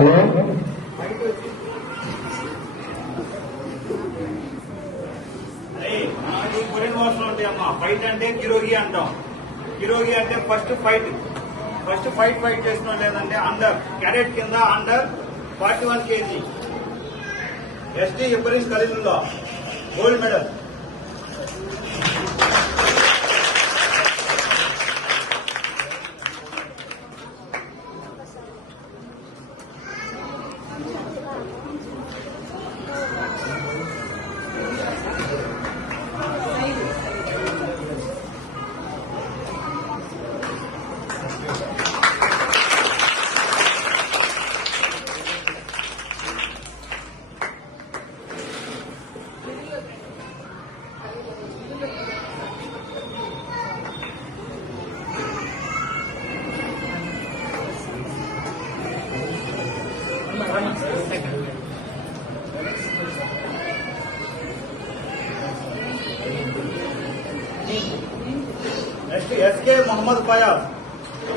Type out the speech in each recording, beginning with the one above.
Hello Korean wars ఉంటాయి అమ్మా. Fight అంటే కిరోగి అంటాం. కిరోగి అంటే ఫస్ట్ ఫైట్ చేసిన లేదంటే అండర్ క్యాడెట్ కింద under 41 kg ST Ibrahim Khalilullah gold medal. Next SK Mohammed Fayaz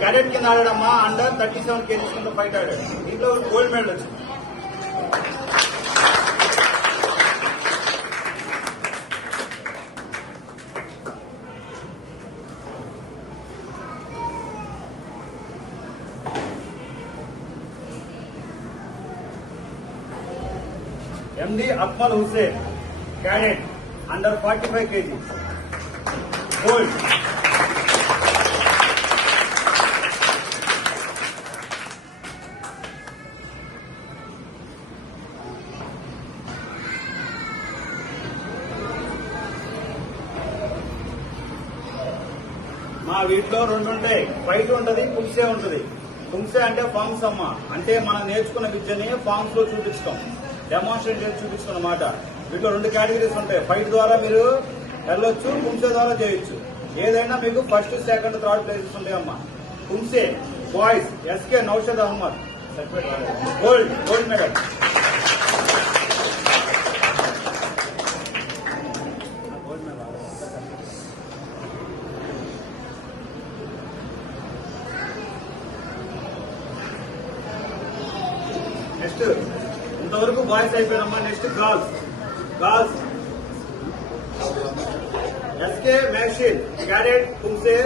cadet కింద ఆడాడమ్మా. అండర్ 37 kg కింద ఫైట్ ఆడాడు. దీంట్లో గోల్డ్ మెడల్ వచ్చింది. MD Akmal Hussain cadet under 45 kg gold. మా వీటిలో రెండు ఉంటాయి. ఫైట్ ఉంటది, పుంసే ఉంటది. పుంసే అంటే ఫార్మ్స్ అమ్మ, అంటే మనం నేర్చుకున్న విద్యని ఫార్మ్స్ లో చూపిస్తాం, డెమాన్స్ట్రేట్ చేసి చూపిస్తాం అన్నమాట. వీటిలో రెండు కేటగిరీస్ ఉంటాయి. ఫైట్ ద్వారా మీరు వెళ్ళొచ్చు, పుంసే ద్వారా చేయొచ్చు. ఏదైనా మీకు ఫస్ట్, సెకండ్, థర్డ్ ప్లేసెస్ ఉంటాయి అమ్మా. పుంసే boys SK Naushad Ahmed gold medal. Next ఇంతవరకు బాయ్స్ అయిపోయారమ్మా. నెక్స్ట్ గర్ల్స్ ఎస్కే మ్యాషిన్ క్యాడెట్ పుంసే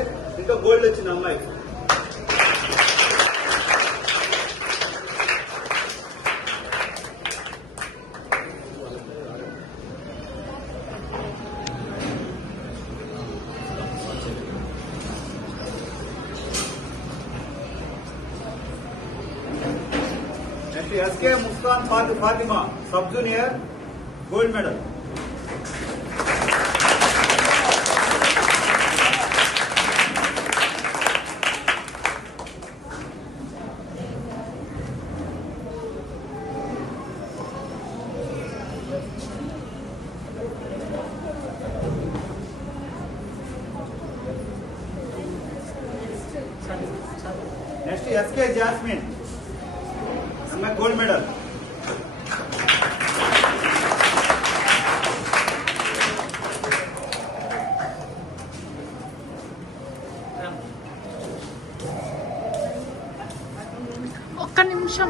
ఇంకా గోల్డ్ వచ్చింది అమ్మాయి. Next SK Muskan Fatima sub junior gold medal. Next SK Jasmine అమ్మాయి గోల్డ్ మెడల్. ఒక్క నిమిషం